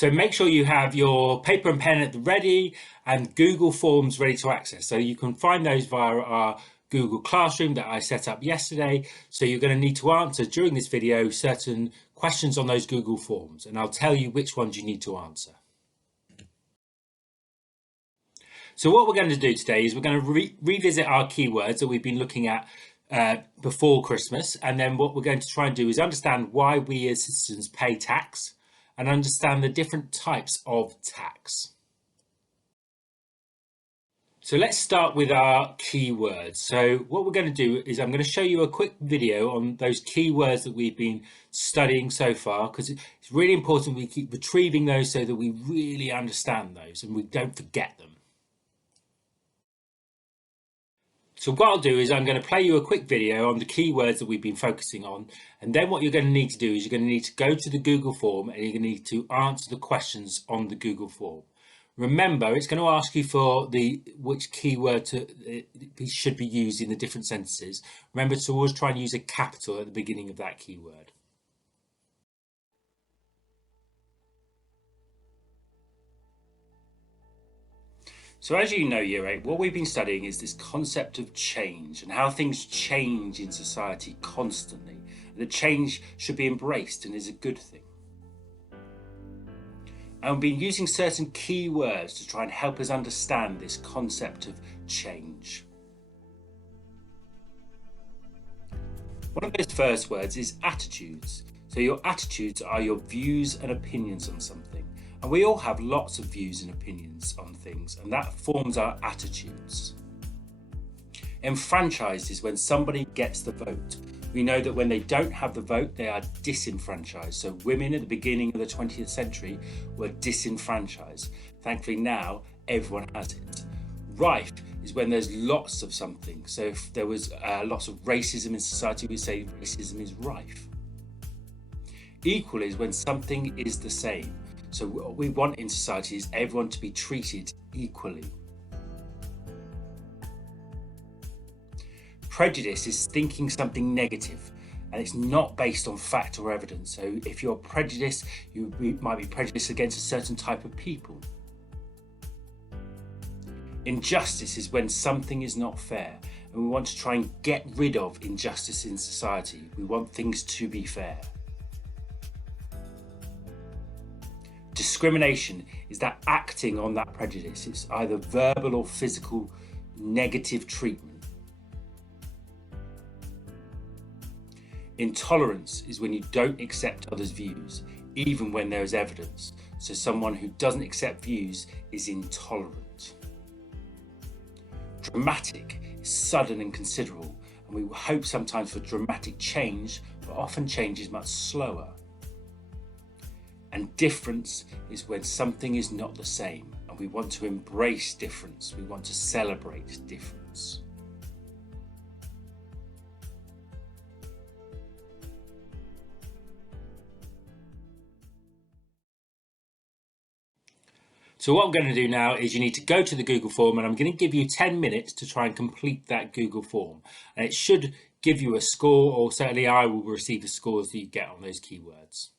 So make sure you have your paper and pen at the ready and Google Forms ready to access. So you can find those via our Google Classroom that I set up yesterday. So you're going to need to answer during this video certain questions on those Google Forms, and I'll tell you which ones you need to answer. So what we're going to do today is we're going to revisit our keywords that we've been looking at before Christmas, and then what we're going to try and do is understand why we as citizens pay tax and understand the different types of tax. So let's start with our keywords. So what we're going to do is I'm going to show you a quick video on those keywords that we've been studying so far, because it's really important we keep retrieving those so that we really understand those and we don't forget them. So what I'll do is I'm going to play you a quick video on the keywords that we've been focusing on, and then what you're going to need to do is you're going to need to go to the Google form and you're going to need to answer the questions on the Google form. Remember, it's going to ask you for which keyword should be used in the different sentences. Remember to always try and use a capital at the beginning of that keyword. So as you know, Year 8, what we've been studying is this concept of change and how things change in society constantly. That change should be embraced and is a good thing. And we've been using certain keywords to try and help us understand this concept of change. One of those first words is attitudes. So your attitudes are your views and opinions on something. And we all have lots of views and opinions on things, and that forms our attitudes. Enfranchised is when somebody gets the vote. We know that when they don't have the vote, they are disenfranchised. So women at the beginning of the 20th century were disenfranchised. Thankfully now, everyone has it. Rife is when there's lots of something. So if there was lots of racism in society, we say racism is rife. Equal is when something is the same. So what we want in society is everyone to be treated equally. Prejudice is thinking something negative, and it's not based on fact or evidence. So if you're prejudiced, you might be prejudiced against a certain type of people. Injustice is when something is not fair, and we want to try and get rid of injustice in society. We want things to be fair. Discrimination is that acting on that prejudice. It's either verbal or physical negative treatment. Intolerance is when you don't accept others' views, even when there is evidence. So someone who doesn't accept views is intolerant. Dramatic is sudden and considerable, and we hope sometimes for dramatic change, but often change is much slower. And difference is when something is not the same, and we want to embrace difference. We want to celebrate difference. So what I'm going to do now is you need to go to the Google form, and I'm going to give you 10 minutes to try and complete that Google form. And it should give you a score, or certainly I will receive the scores that you get on those keywords.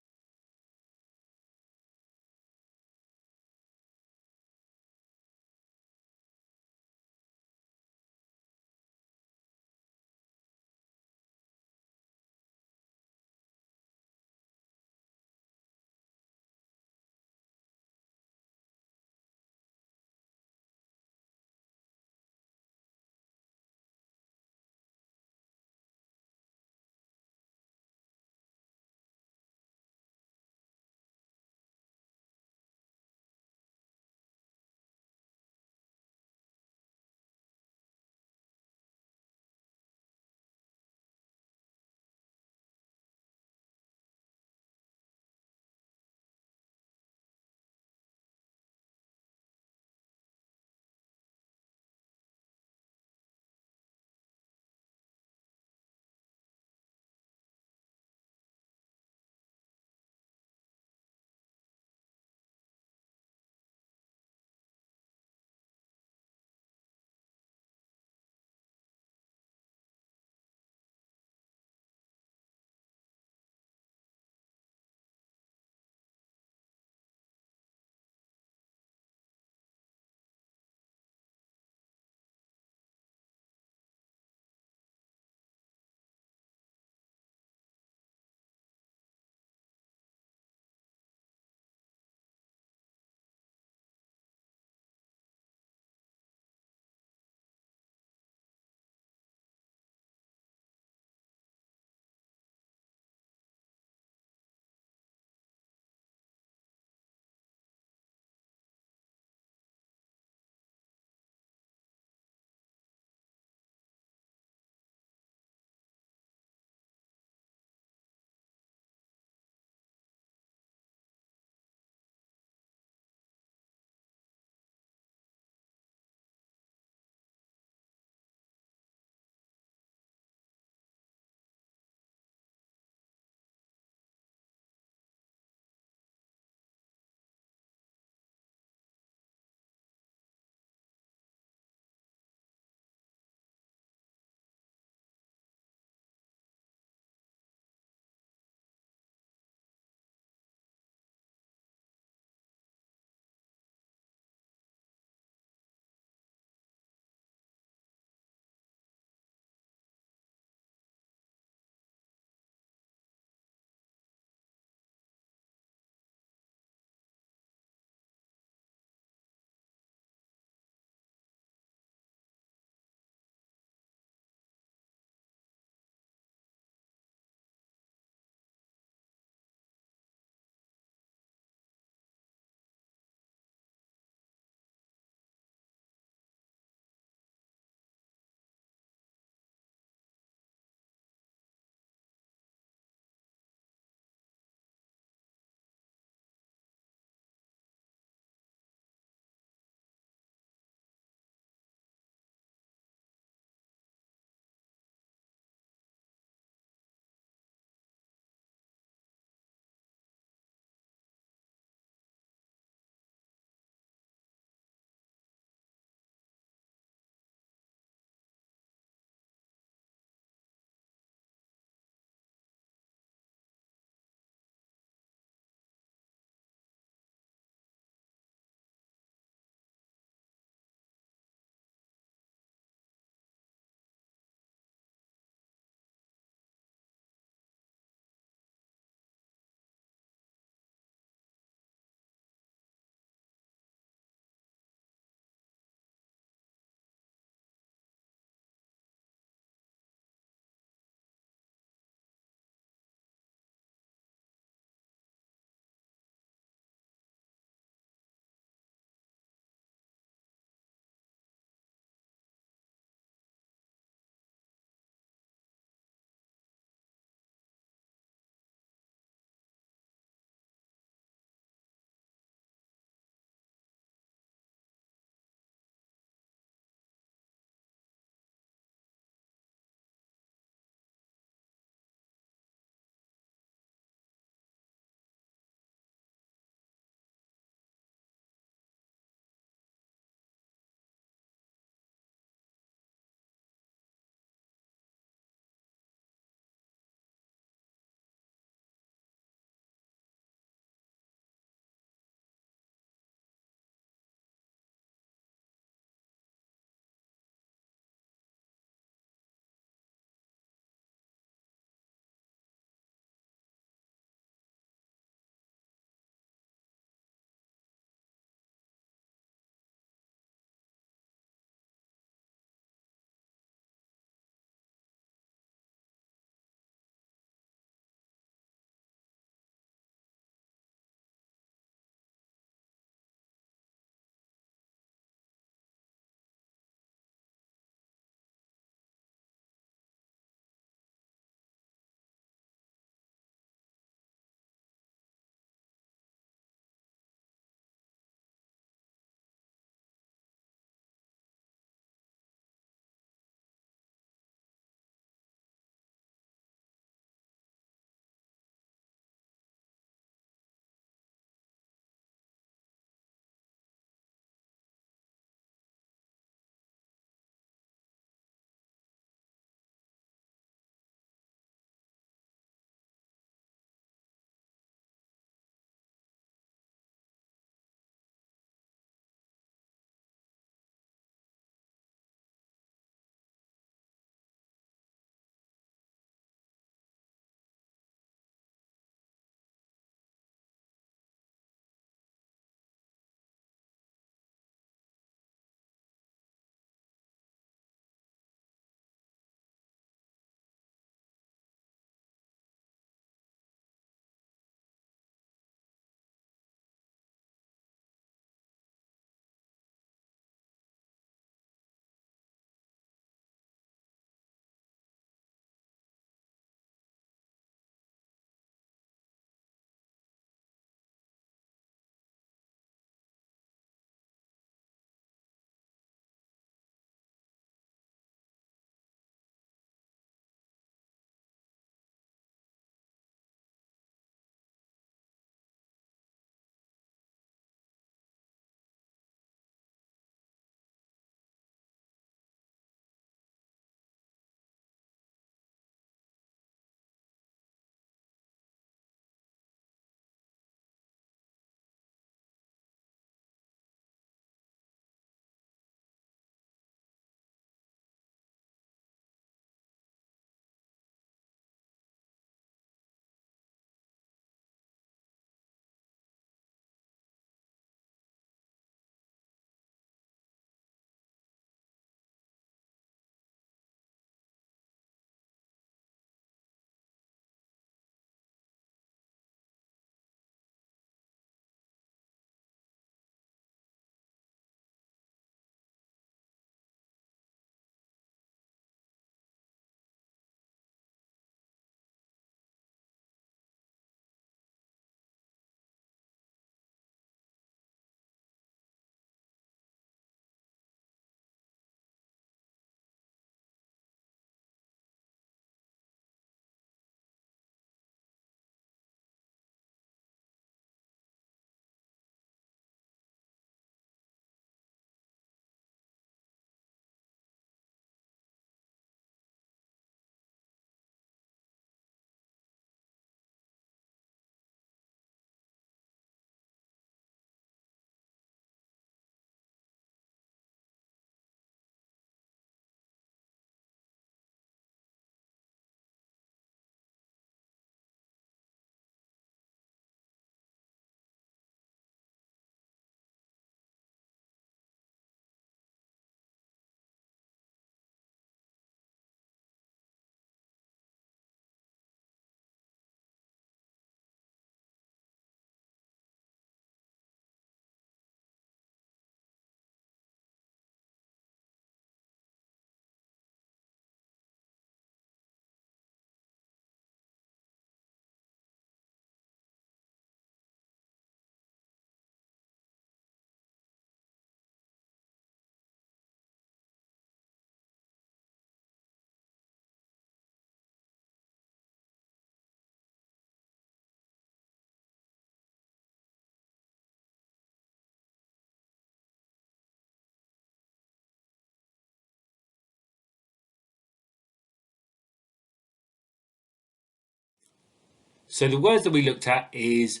So the words that we looked at is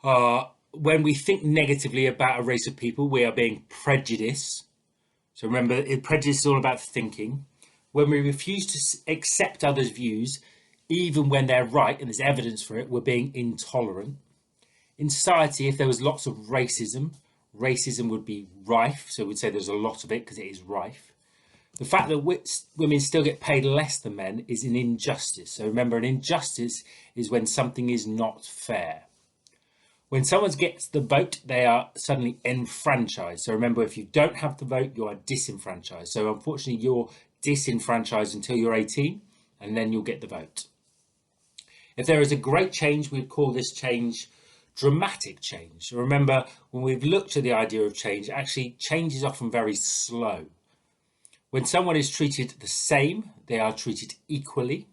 when we think negatively about a race of people, we are being prejudiced. So remember, prejudice is all about thinking. When we refuse to accept others' views, even when they're right and there's evidence for it, we're being intolerant. In society, if there was lots of racism would be rife. So we'd say there's a lot of it because it is rife. The fact that women still get paid less than men is an injustice. So remember, an injustice is when something is not fair. When someone gets the vote, they are suddenly enfranchised. So remember, if you don't have the vote, you are disenfranchised. So unfortunately, you're disenfranchised until you're 18, and then you'll get the vote. If there is a great change, we'd call this change dramatic change. So remember, when we've looked at the idea of change, actually change is often very slow. When someone is treated the same, they are treated equally.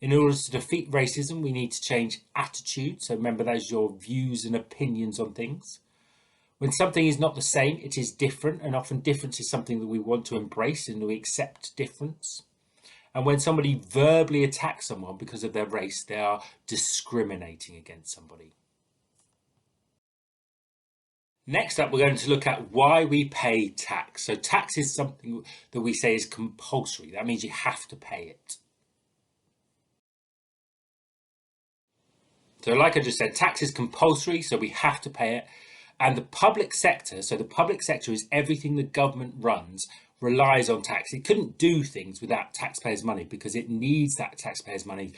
In order to defeat racism, we need to change attitude. So remember, those are your views and opinions on things. When something is not the same, it is different, and often difference is something that we want to embrace and we accept difference. And when somebody verbally attacks someone because of their race, they are discriminating against somebody. Next up, we're going to look at why we pay tax. So tax is something that we say is compulsory. That means you have to pay it. So like I just said, tax is compulsory, so we have to pay it. And the public sector, so the public sector is everything the government runs, relies on tax. It couldn't do things without taxpayers' money because it needs that taxpayers' money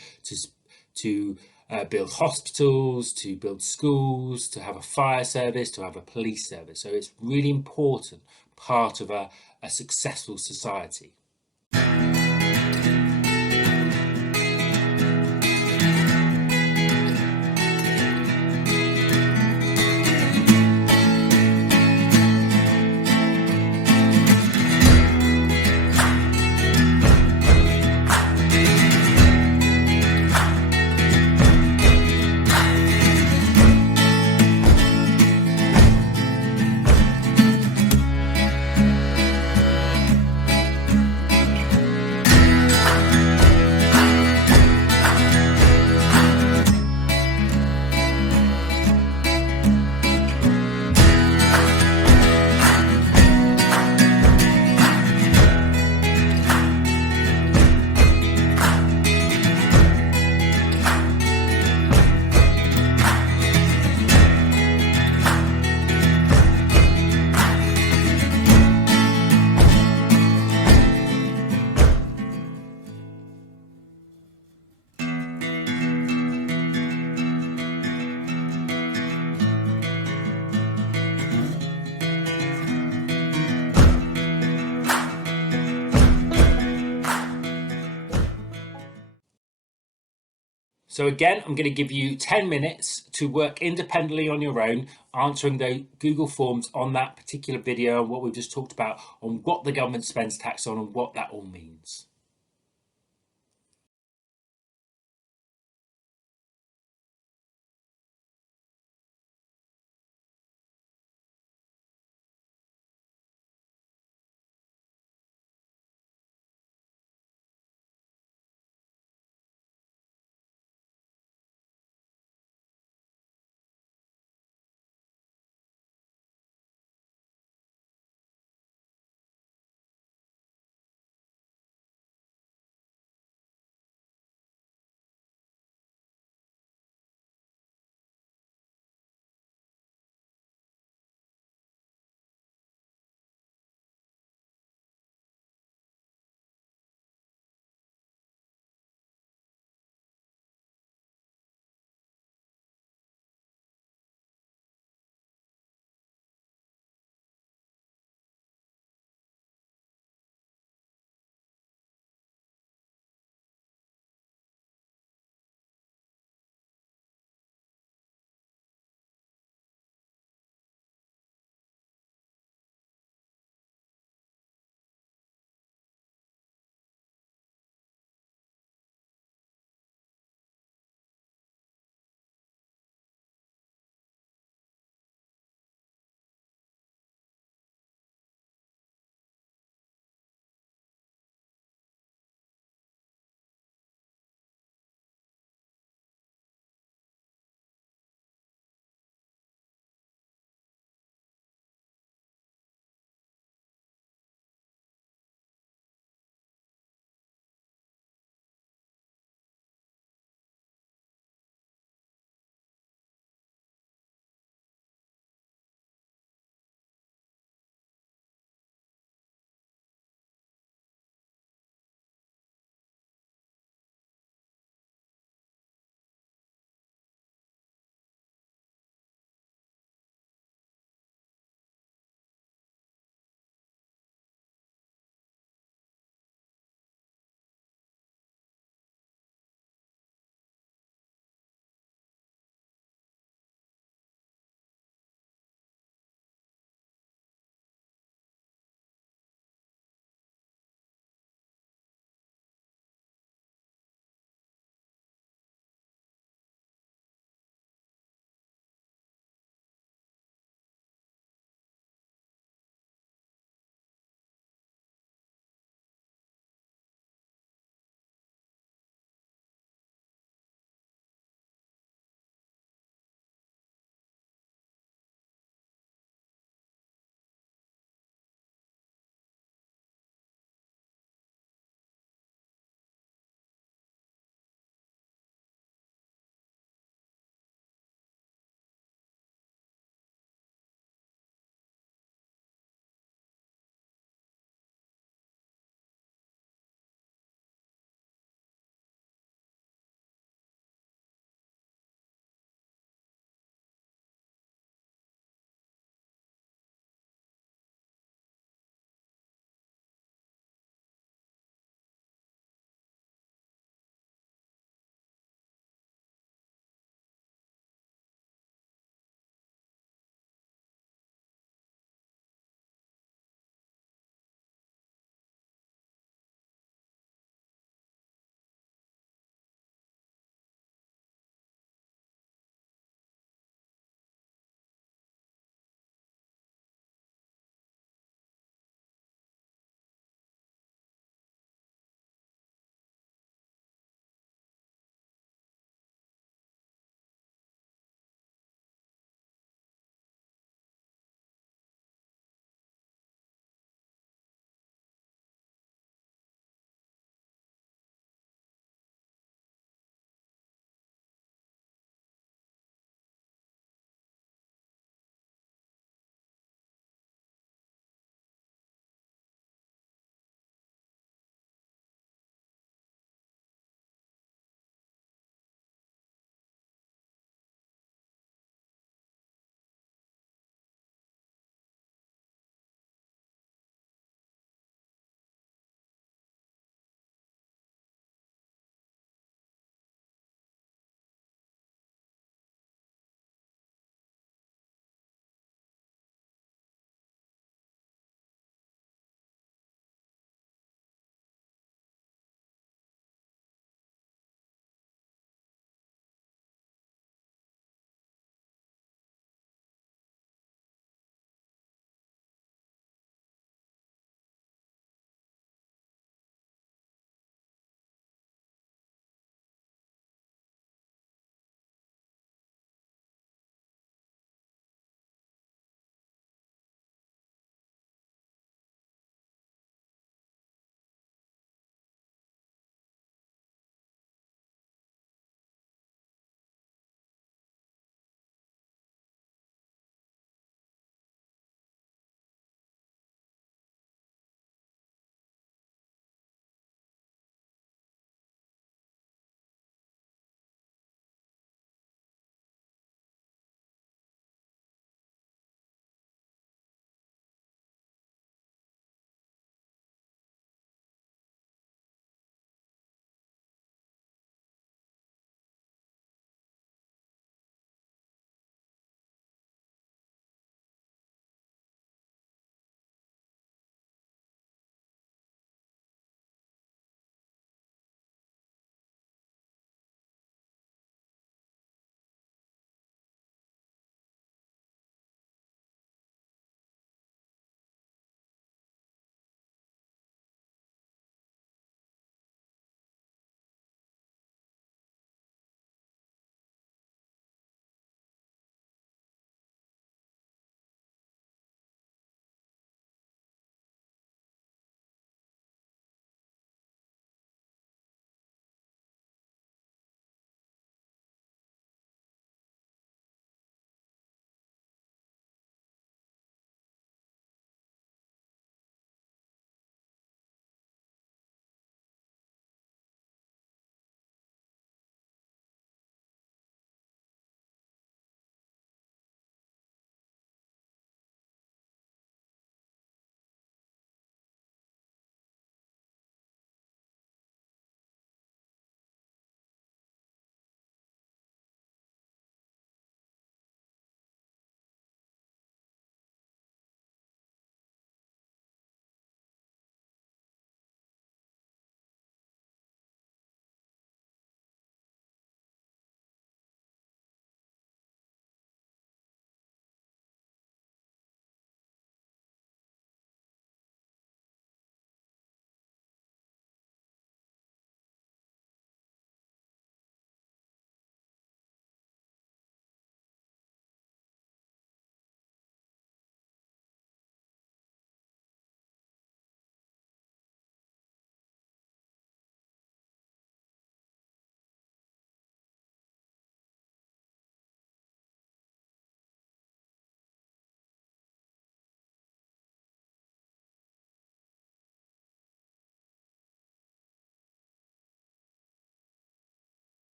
to build hospitals, to build schools, to have a fire service, to have a police service. So it's really important part of a successful society. So again, I'm going to give you 10 minutes to work independently on your own, answering the Google Forms on that particular video and what we've just talked about on what the government spends tax on and what that all means.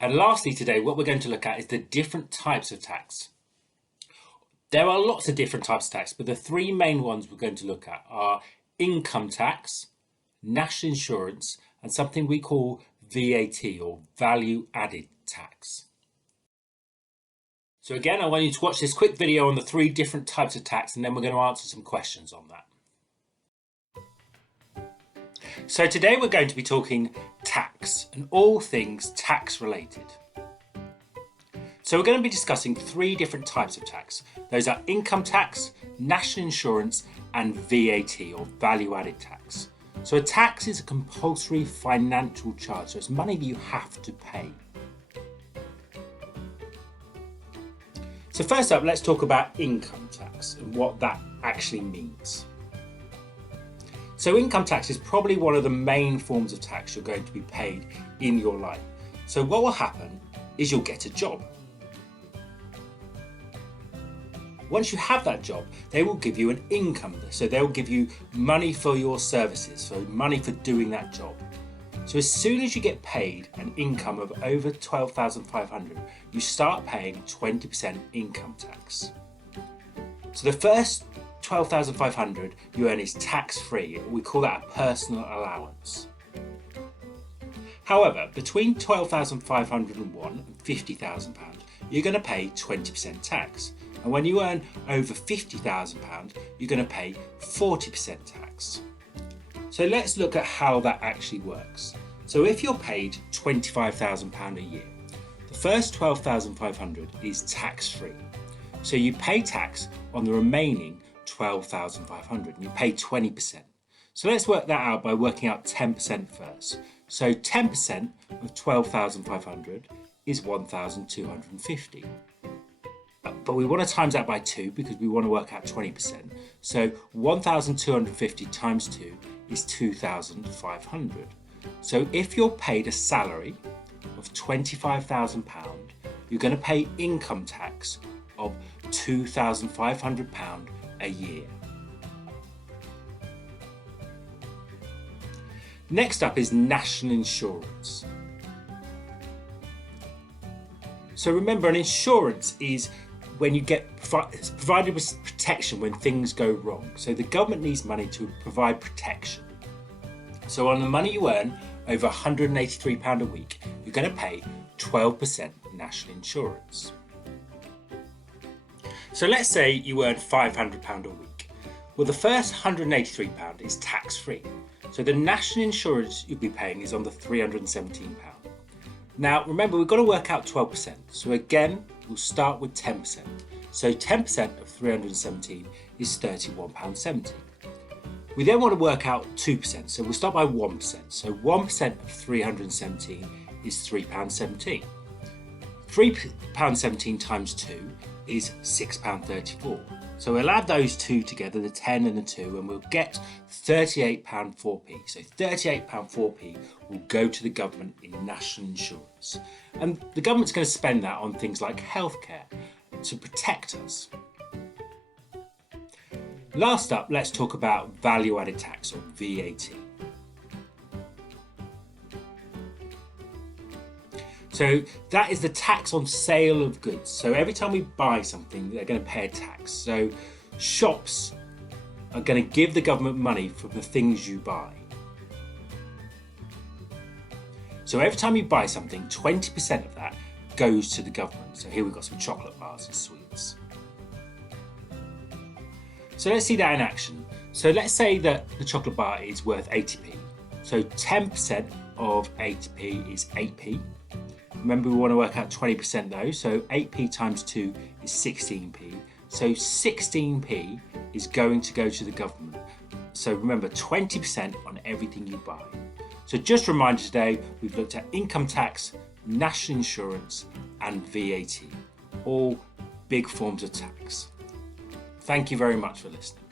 And lastly today, what we're going to look at is the different types of tax. There are lots of different types of tax, but the three main ones we're going to look at are income tax, national insurance, and something we call VAT or value added tax. So again, I want you to watch this quick video on the three different types of tax, and then we're going to answer some questions on that. So today we're going to be talking tax and all things tax related. So we're going to be discussing three different types of tax. Those are income tax, national insurance, and VAT or value added tax. So a tax is a compulsory financial charge, so it's money that you have to pay. So first up, let's talk about income tax and what that actually means. So income tax is probably one of the main forms of tax you're going to be paid in your life. So what will happen is you'll get a job. Once you have that job, they will give you an income. So they'll give you money for your services, so money for doing that job. So as soon as you get paid an income of over 12,500, you start paying 20% income tax. So the first 12,500 you earn is tax-free. We call that a personal allowance. However, between 12,501 and 50,000 pounds, you're going to pay 20% tax. And when you earn over £50,000, you're going to pay 40% tax. So let's look at how that actually works. So if you're paid £25,000 a year, the first 12,500 is tax-free. So you pay tax on the remaining 12,500 and you pay 20%. So let's work that out by working out 10% first. So 10% of 12,500 is 1,250. But we want to times that by 2 because we want to work out 20%. So 1,250 times 2 is 2,500. So if you're paid a salary of £25,000, you're going to pay income tax of £2,500 a year. Next up is national insurance. So remember, an insurance is when you get provided with protection when things go wrong. So the government needs money to provide protection. So on the money you earn over £183 a week, you're going to pay 12% national insurance. So let's say you earn £500 a week. Well, the first £183 is tax-free. So the national insurance you'll be paying is on the £317. Now remember, we've got to work out 12%. So again, we'll start with 10%. So 10% of 317 is £31.70. We then want to work out 2%. So we'll start by 1%. So 1% of 317 is £3.17. £3.17 times 2 is £6.34. So we'll add those two together, the 10 and the 2, and we'll get £38.04p. So £38.04p will go to the government in national insurance. And the government's going to spend that on things like healthcare to protect us. Last up, let's talk about value added tax or VAT. So that is the tax on sale of goods. So every time we buy something, they're going to pay a tax. So shops are going to give the government money for the things you buy. So every time you buy something, 20% of that goes to the government. So here we've got some chocolate bars and sweets. So let's see that in action. So let's say that the chocolate bar is worth 80p. So 10% of 80p is 8p. Remember, we want to work out 20% though, so 8p times 2 is 16p. So 16p is going to go to the government. So remember, 20% on everything you buy. So just a reminder today, we've looked at income tax, national insurance and VAT, all big forms of tax. Thank you very much for listening.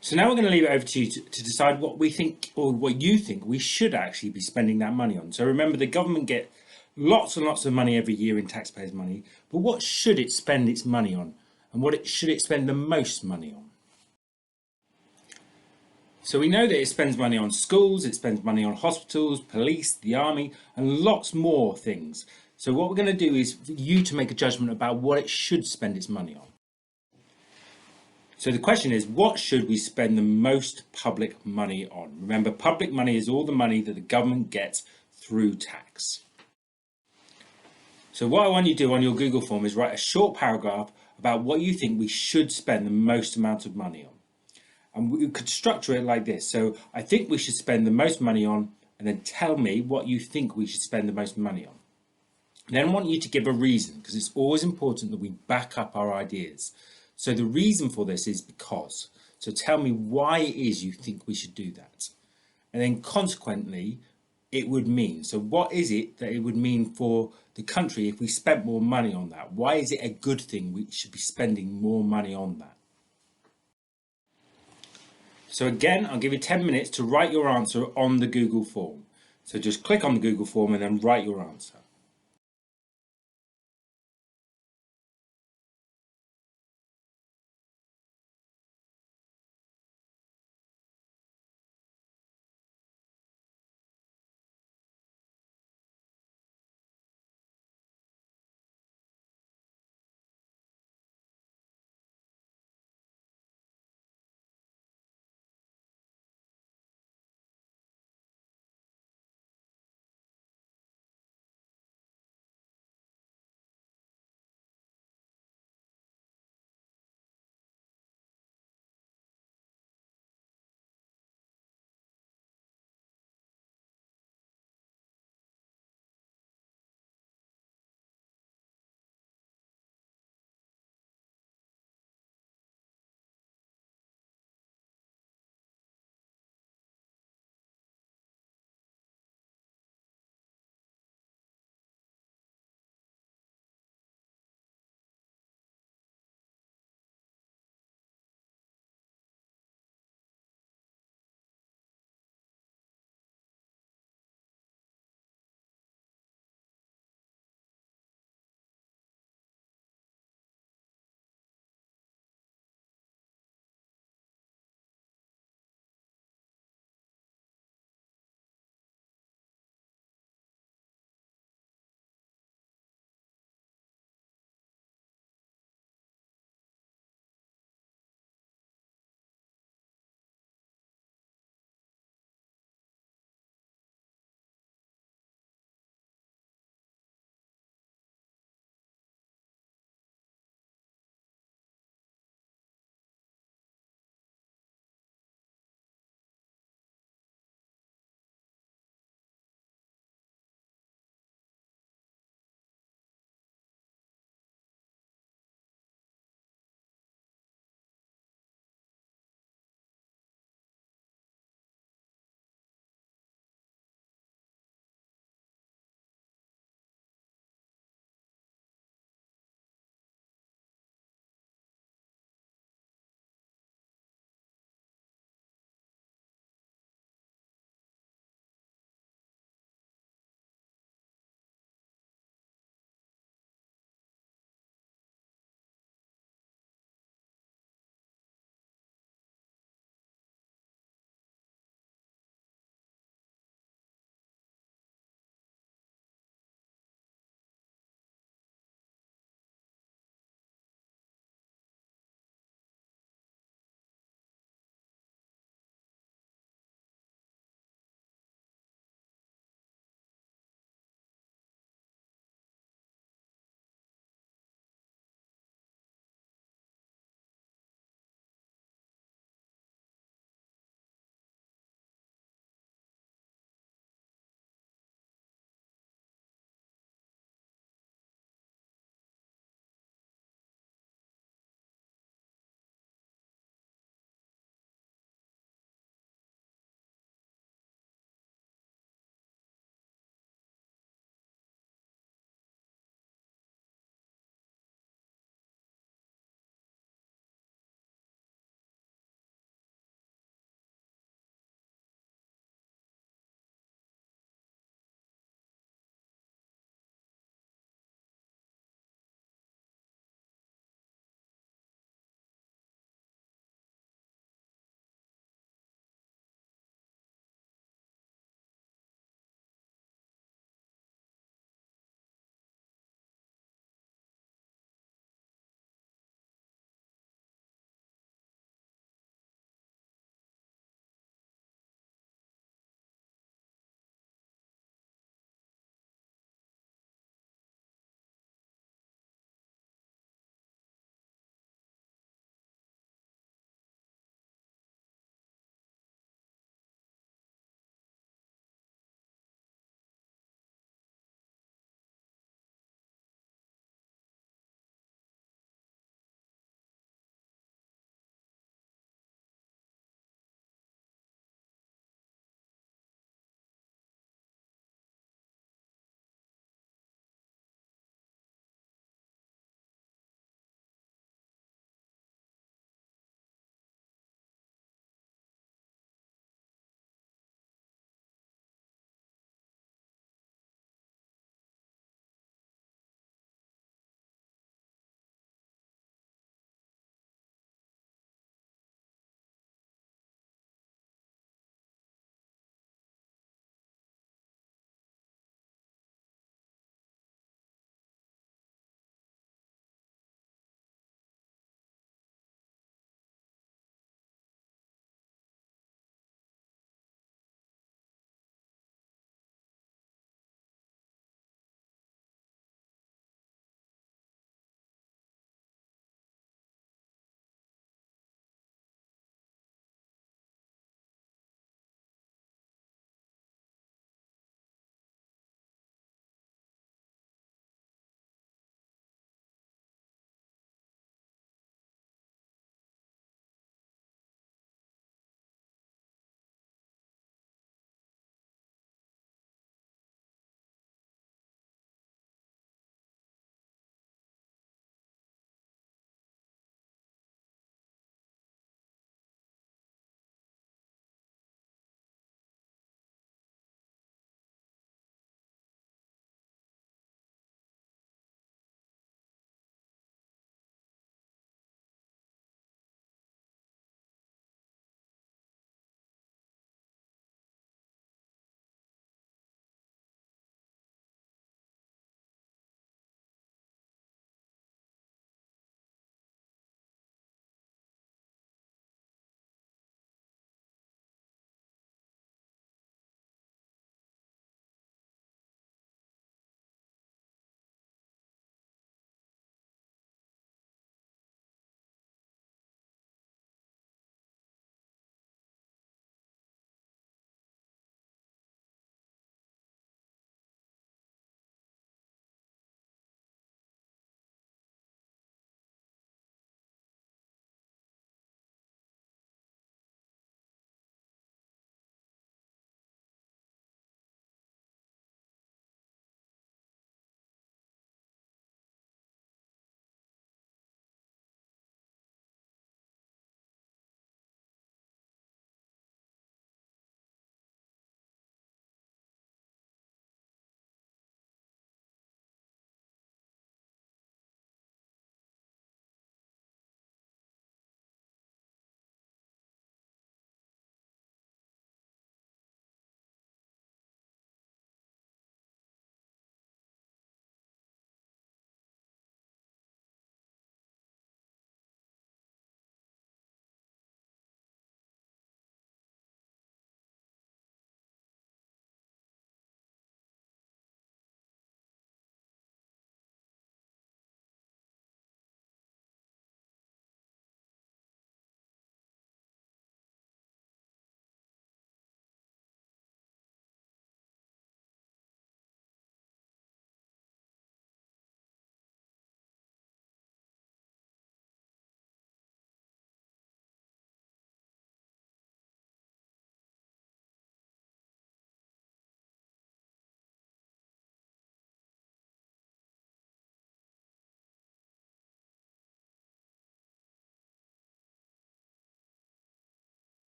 So now we're going to leave it over to you to decide what we think, or what you think we should actually be spending that money on. So remember, the government get lots and lots of money every year in taxpayers' money, but what should it spend its money on? And should it spend the most money on? So we know that it spends money on schools, it spends money on hospitals, police, the army, and lots more things. So what we're going to do is for you to make a judgment about what it should spend its money on. So the question is, what should we spend the most public money on? Remember, public money is all the money that the government gets through tax. So what I want you to do on your Google form is write a short paragraph about what you think we should spend the most amount of money on. And we could structure it like this. So I think we should spend the most money on, and then tell me what you think we should spend the most money on. Then I want you to give a reason, because it's always important that we back up our ideas. So the reason for this is because. So tell me why it is you think we should do that. And then consequently, it would mean. So what is it that it would mean for the country if we spent more money on that? Why is it a good thing we should be spending more money on that? So again, I'll give you 10 minutes to write your answer on the Google form. So just click on the Google form and then write your answer.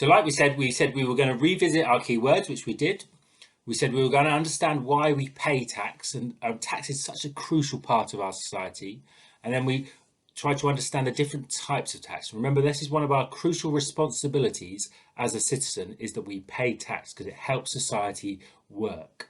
So like we said we were going to revisit our keywords, which we did. We said we were going to understand why we pay tax, and tax is such a crucial part of our society. And then we tried to understand the different types of tax. Remember, this is one of our crucial responsibilities as a citizen, is that we pay tax because it helps society work.